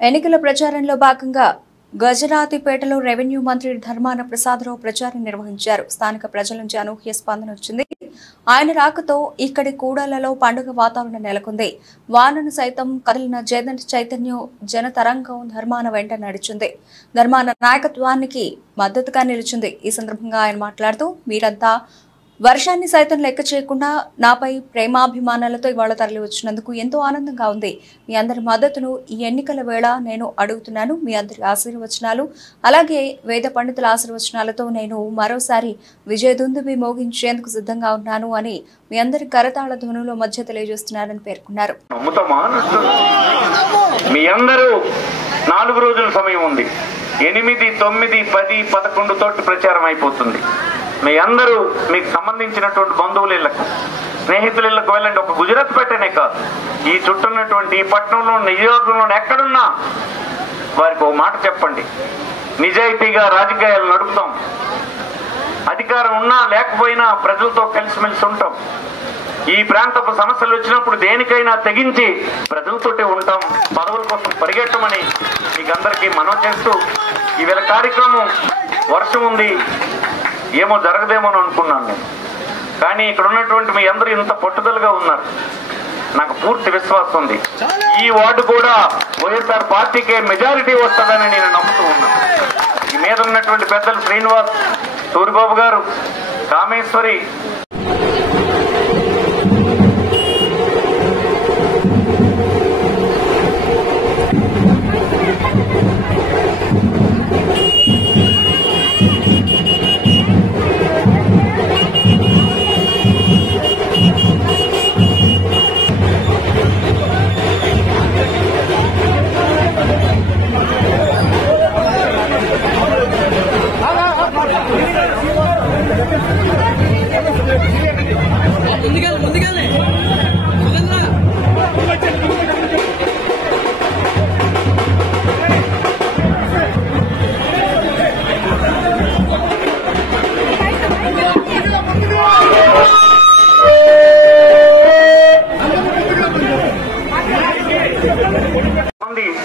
ఎన్నికల ప్రచారంలో భాగంగా గజరాతిపేటలో రెవెన్యూ మంత్రి ధర్మాన ప్రసాదరావు ప్రచారం నిర్వహించారు. స్థానిక ప్రజల నుంచి అనూహ్య స్పందన వచ్చింది. ఆయన రాకతో ఇక్కడి కూడళ్లలో పండుగ వాతావరణం నెలకొంది. వానను సైతం కదిలిన చైతన్యం జనతరంగం ధర్మాన వెంట నడిచింది. ధర్మాన నాయకత్వానికి మద్దతుగా నిలిచింది. ఈ సందర్భంగా ఆయన మాట్లాడుతూ, మీరంతా వర్షాన్ని సైతం లెక్క చేయకుండా నాపై ప్రేమాభిమానాలతో ఇవాళ తరలి వచ్చినందుకు ఎంతో ఆనందంగా ఉంది. మీ అందరి మద్దతును ఈ ఎన్నికల వేళ నేను అడుగుతున్నాను. మీ అందరి ఆశీర్వచనాలు, అలాగే వేద పండితుల ఆశీర్వచనాలతో నేను మరోసారి విజయదుందుబి మోగించేందుకు సిద్ధంగా ఉన్నాను అని మీ అందరి కరతాళ ధ్వనుల మధ్య తెలియజేస్తున్నారని పేర్కొన్నారు. మీ అందరూ 4 రోజుల సమయం ఉంది. 8, 9, 10, 11 తోటి ప్రచారం అయిపోతుంది. మీ అందరూ మీకు సంబంధించినటువంటి బంధువుల ఇళ్లకు, స్నేహితుల ఇళ్లకు వెళ్ళండి. ఒక గుజరాత్ పెట్టనే కాదు, ఈ చుట్టూన్నటువంటి ఈ పట్టణంలో, నియోజకవర్గంలో ఎక్కడున్నా వారికి ఒక మాట చెప్పండి. నిజాయితీగా రాజకీయాలు నడుపుతాం. అధికారం ఉన్నా లేకపోయినా ప్రజలతో కలిసిమెలిసి ఉంటాం. ఈ ప్రాంతపు సమస్యలు వచ్చినప్పుడు దేనికైనా తెగించి ప్రజలతోటే ఉంటాం. పదవుల కోసం పరిగెట్టమని మీకు అందరికీ మనవి చేస్తూ, ఈవేళ కార్యక్రమం వర్షం ఉంది, ఏమో జరగదేమో అని అనుకున్నాను నేను. కానీ ఇక్కడ ఉన్నటువంటి మీ అందరూ ఇంత పట్టుదలగా ఉన్నారు, నాకు పూర్తి విశ్వాసం ఉంది. ఈ వార్డు కూడా వైఎస్ఆర్ పార్టీకే మెజారిటీ వస్తుందని నేను నమ్ముతూ ఉన్నాను. ఈ మీద ఉన్నటువంటి పెద్దలు శ్రీనివాస్, సూరిబాబు గారు, కామేశ్వరి,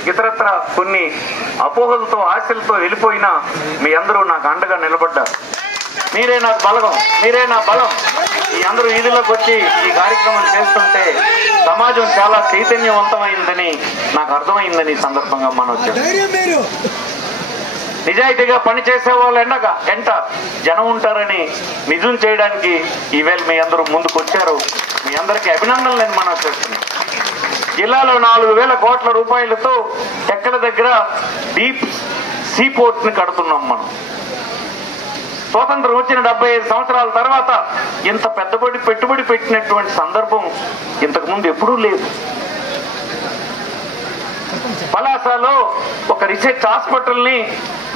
ఇతరత్ర కొన్ని అపోహలతో, ఆశలతో వెళ్ళిపోయినా మీ అందరూ నాకు అండగా నిలబడ్డారు. మీరే నాకు బలగం, మీరే నా బలం. ఈ అందరూ వీధిలోకి వచ్చి ఈ కార్యక్రమం చేస్తుంటే సమాజం చాలా చైతన్యవంతమైందని నాకు అర్థమైందని ఈ సందర్భంగా మనం వచ్చాం. నిజాయితీగా పనిచేసే వాళ్ళు ఎంట జనం ఉంటారని నిజం చేయడానికి ఈవేళ మీ అందరూ ముందుకు వచ్చారు. మీ అందరికీ అభినందనలు నేను మనం చేస్తున్నాను. జిల్లాలో 4,000 కోట్ల రూపాయలతో ఎక్కడ దగ్గర డీప్ సీ పోర్ట్ ని కడుతున్నాం మనం. స్వాతంత్రం వచ్చిన 75 సంవత్సరాల తర్వాత ఇంత పెట్టుబడి పెట్టినటువంటి సందర్భం ఇంతకుముందు ఎప్పుడూ లేదు. పలాసలో ఒక రీసెర్చ్ హాస్పిటల్ ని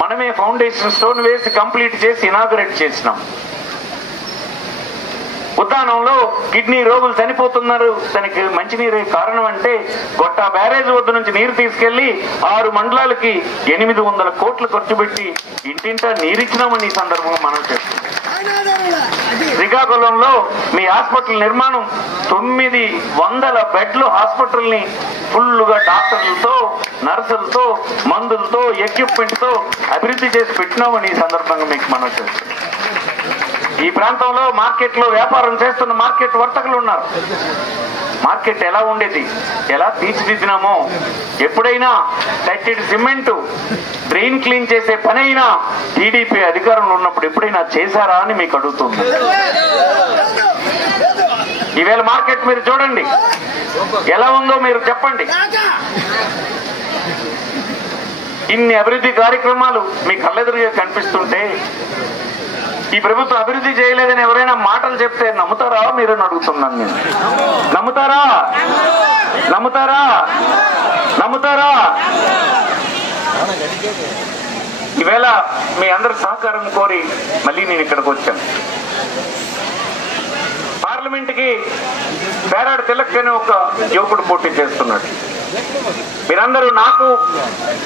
మనమే ఫౌండేషన్ స్టోన్ వేసి కంప్లీట్ చేసి ఇనాగరేట్ చేసినాం. ఉద్దానంలో కిడ్నీ రోగులు చనిపోతున్నారు, దానికి మంచినీరే కారణం అంటే గొట్టా బ్యారేజ్ వద్ద నుంచి నీరు తీసుకెళ్లి 6 మండలాలకి 800 కోట్లు ఖర్చు పెట్టి ఇంటింటా నీరిచ్చినామని ఈ సందర్భంగా మనం చేస్తున్నాం. శ్రీకాకుళంలో మీ హాస్పిటల్ నిర్మాణం 900 బెడ్లు హాస్పిటల్ ని ఫుల్గా డాక్టర్లతో, నర్సులతో, మందులతో, ఎక్విప్మెంట్ తో అభివృద్ధి చేసి పెట్టినామని ఈ సందర్భంగా మీకు మనం చేస్తున్నాం. ఈ ప్రాంతంలో మార్కెట్ లో వ్యాపారం చేస్తున్న మార్కెట్ వర్తకులు ఉన్నారు. మార్కెట్ ఎలా ఉండేది, ఎలా తీర్చిదిద్దినామో, ఎప్పుడైనా కట్టెడ్ సిమెంట్ డ్రైన్ క్లీన్ చేసే పని అయినా టీడీపీ అధికారంలో ఉన్నప్పుడు ఎప్పుడైనా చేశారా అని మీకు అడుగుతుంది. ఈవేళ మార్కెట్ మీరు చూడండి ఎలా ఉందో మీరు చెప్పండి. ఇన్ని అభివృద్ధి కార్యక్రమాలు మీ కళ్ళెదురుగా కనిపిస్తుంటే ఈ ప్రభుత్వం అభివృద్ధి చేయలేదని ఎవరైనా మాటలు చెప్తే నమ్ముతారా మీరు అడుగుతున్నాను నేను. నమ్ముతారా? నమ్ముతారా? నమ్ముతారా? ఈవేళ మీ అందరి సహకారం కోరి మళ్ళీ నేను ఇక్కడికి వచ్చాను. పార్లమెంట్ కి పేరాడు తిలక్ అనే ఒక యువకుడు పోటీ చేస్తున్నాడు. మీరందరూ నాకు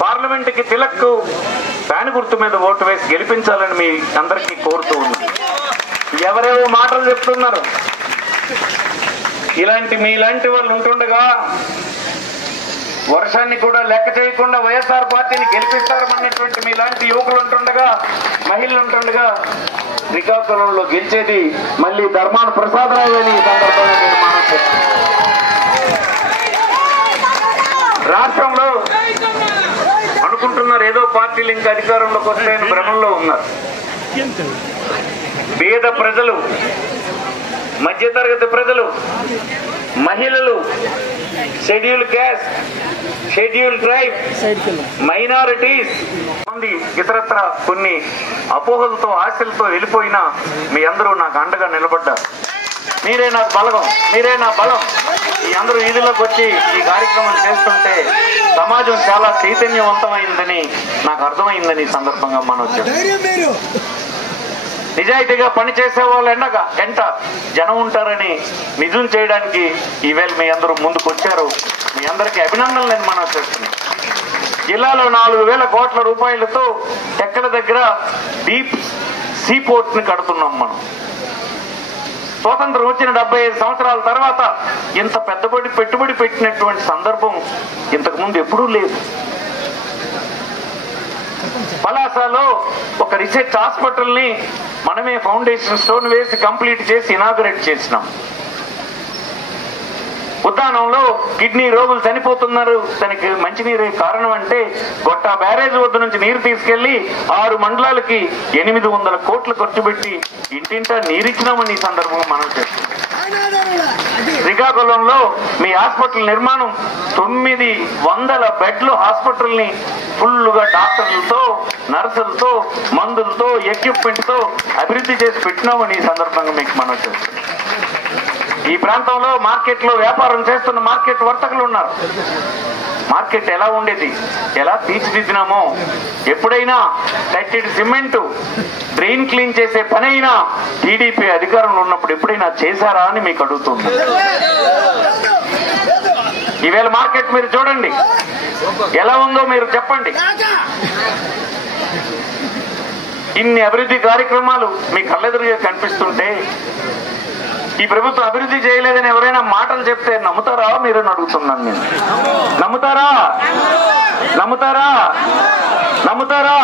పార్లమెంట్ కి తిలక్ ఫ్యాన్ గుర్తు మీద ఓటు వేసి గెలిపించాలని మీ అందరికీ కోరుతూ ఉన్నాను. ఎవరేవో మాటలు చెప్తున్నారు. మీలాంటి వాళ్ళు ఉంటుండగా వర్షాన్ని కూడా లెక్క చేయకుండా వైఎస్ఆర్ పార్టీని గెలిపిస్తారన్నటువంటి మీలాంటి యువకులు ఉంటుండగా, మహిళలు ఉంటుండగా శ్రీకాకుళంలో గెలిచేది మళ్ళీ ధర్మాన ప్రసాదరావు అని ఈ సందర్భంగా నేను మాట్లాడుతున్నాను. రాష్ట్రంలో అనుకుంటున్నారు ఏదో పార్టీలు ఇంకా అధికారంలోకి వస్తాయని భ్రమంలో ఉన్నారు. పేద ప్రజలు, మధ్యతరగతి ప్రజలు, మహిళలు, schedule caste, schedule tribe, minorities మంది ఇతరత్ర కొన్ని అపోహలతో ఆశలతో వెళ్ళిపోయినా మీ అందరూ నాకు అండగా నిలబడ్డారు. మీరే నాకు బలగం, మీరే నా బలం. ఈ అందరూ వీధిలోకి వచ్చి ఈ కార్యక్రమం చేస్తుంటే సమాజం చాలా చైతన్యవంతమైందని నాకు అర్థమైందని ఈ సందర్భంగా మనం వచ్చాం. నిజాయితీగా పనిచేసే వాళ్ళు ఎంట జనం ఉంటారని నిజం చేయడానికి ఈవేళ మీ అందరూ ముందుకు వచ్చారు. మీ అందరికీ అభినందనలు నేను మనం చేస్తున్నాం. జిల్లాలో 4,000 కోట్ల రూపాయలతో ఎక్కడ దగ్గర డీప్ సీ పోర్ట్ ని కడుతున్నాం. మనం స్వాతంత్రం వచ్చిన 75 సంవత్సరాల తర్వాత ఇంత పెట్టుబడి పెట్టినటువంటి సందర్భం ఇంతకు ముందు ఎప్పుడూ లేదు. పలాసలో ఒక రీసెర్చ్ హాస్పిటల్ ని మనమే ఫౌండేషన్ స్టోన్ వేసి కంప్లీట్ చేసి ఇనాగరేట్ చేసినాం. ఉద్దానంలో కిడ్నీ రోగులు చనిపోతున్నారు. దానికి మంచినీరే కారణం అంటే గొట్టా బ్యారేజ్ వద్ద నుంచి నీరు తీసుకెళ్లి 6 మండలాలకి 800 కోట్లు ఖర్చు పెట్టి ఇంటింటా నీరిచ్చినామని ఈ సందర్భంగా మనం చేస్తున్నాం. శ్రీకాకుళంలో మీ హాస్పిటల్ నిర్మాణం 900 బెడ్లు హాస్పిటల్ ని ఫుల్గా డాక్టర్లతో, నర్సులతో, మందులతో, ఎక్విప్మెంట్ తో అభివృద్ధి చేసి పెట్టినామని ఈ సందర్భంగా మీకు మనం చేస్తున్నాం. ఈ ప్రాంతంలో మార్కెట్ లో వ్యాపారం చేస్తున్న మార్కెట్ వర్తకులు ఉన్నారు. మార్కెట్ ఎలా ఉండేది, ఎలా తీర్చిదిద్దినామో, ఎప్పుడైనా కట్టెడ్ సిమెంట్ డ్రైన్ క్లీన్ చేసే పని అయినా టీడీపీ అధికారంలో ఉన్నప్పుడు ఎప్పుడైనా చేశారా అని మీకు అడుగుతుంది. ఈవేళ మార్కెట్ మీరు చూడండి ఎలా ఉందో మీరు చెప్పండి. ఇన్ని అభివృద్ధి కార్యక్రమాలు మీ కళ్ళెదురుగా కనిపిస్తుంటే ఈ ప్రభుత్వం అభివృద్ధి చేయలేదని ఎవరైనా మాటలు చెప్తే నమ్ముతారా మీరు అడుగుతున్నాను నేను. నమ్ముతారా? నమ్ముతారా? నమ్ముతారా?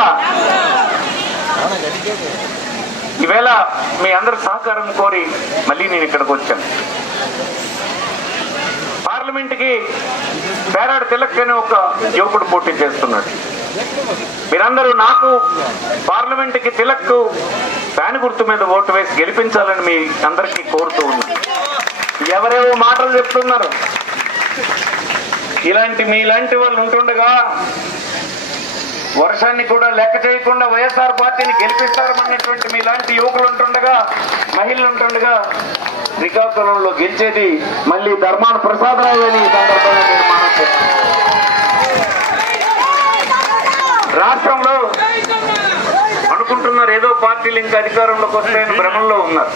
ఈవేళ మీ అందరి సహకారం కోరి మళ్ళీ నేను ఇక్కడికి వచ్చాను. పార్లమెంట్ కి పేరాడు తిలక్ అనే ఒక యువకుడు పోటీ చేస్తున్నాడు. మీరందరూ నాకు పార్లమెంట్ కి తిలక్ ఫ్యాన్ గుర్తు మీద ఓటు వేసి గెలిపించాలని మీ అందరికీ కోరుతూ ఉన్నాను. ఎవరేవో మాటలు చెప్తున్నారు. మీలాంటి వాళ్ళు ఉంటుండగా వర్షాన్ని కూడా లెక్క చేయకుండా వైఎస్ఆర్ పార్టీని గెలిపిస్తారన్నటువంటి మీలాంటి యువకులు ఉంటుండగా, మహిళలు ఉంటుండగా శ్రీకాకుళంలో గెలిచేది మళ్ళీ ధర్మాన ప్రసాదరావు అని ఈ సందర్భంగా నేను మాట్లాడుతున్నాను. రాష్ట్రంలో అనుకుంటున్నారు ఏదో పార్టీలు ఇంకా అధికారంలోకి వస్తాయని భ్రమంలో ఉన్నారు.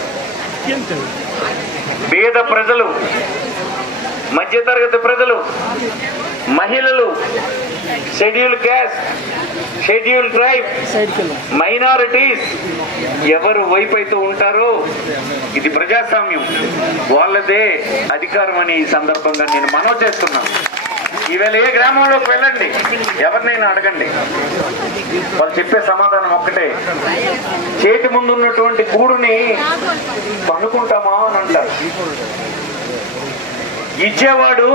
పేద ప్రజలు, మధ్యతరగతి ప్రజలు, మహిళలు, schedule caste, schedule tribe, minorities ఎవరు వైపు అయితే ఉంటారో ఇది ప్రజాస్వామ్యం, వాళ్ళదే అధికారం అని ఈ సందర్భంగా నేను మనవి చేస్తున్నాను. ఈవేళ ఏ గ్రామంలోకి వెళ్ళండి, ఎవరినైనా అడగండి, వాళ్ళు చెప్పే సమాధానం ఒక్కటే, చేతి ముందు ఉన్నటువంటి కూడుని పనుకుంటామా అని అంటారు. ఇచ్చేవాడు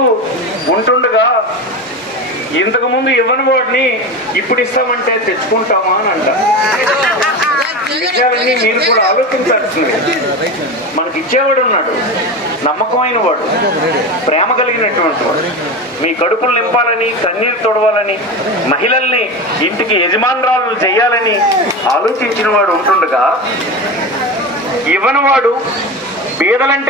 ఉంటుండగా ఇంతకు ముందు ఇవ్వని వాడిని ఇప్పుడు ఇస్తామంటే తెచ్చుకుంటామా అని అంటారు. విషయాలన్నీ మీరు కూడా ఆలోచించాల్సింది. మనకి ఇచ్చేవాడు ఉన్నాడు, నమ్మకమైన వాడు, ప్రేమ కలిగినటువంటి వాడు, మీ కడుపులు నింపాలని, కన్నీరు తొడవాలని, మహిళల్ని ఇంటికి యజమానురాలు చేయాలని ఆలోచించిన వాడు ఉంటుండగా ఇవ్వని వాడు పేదలంటే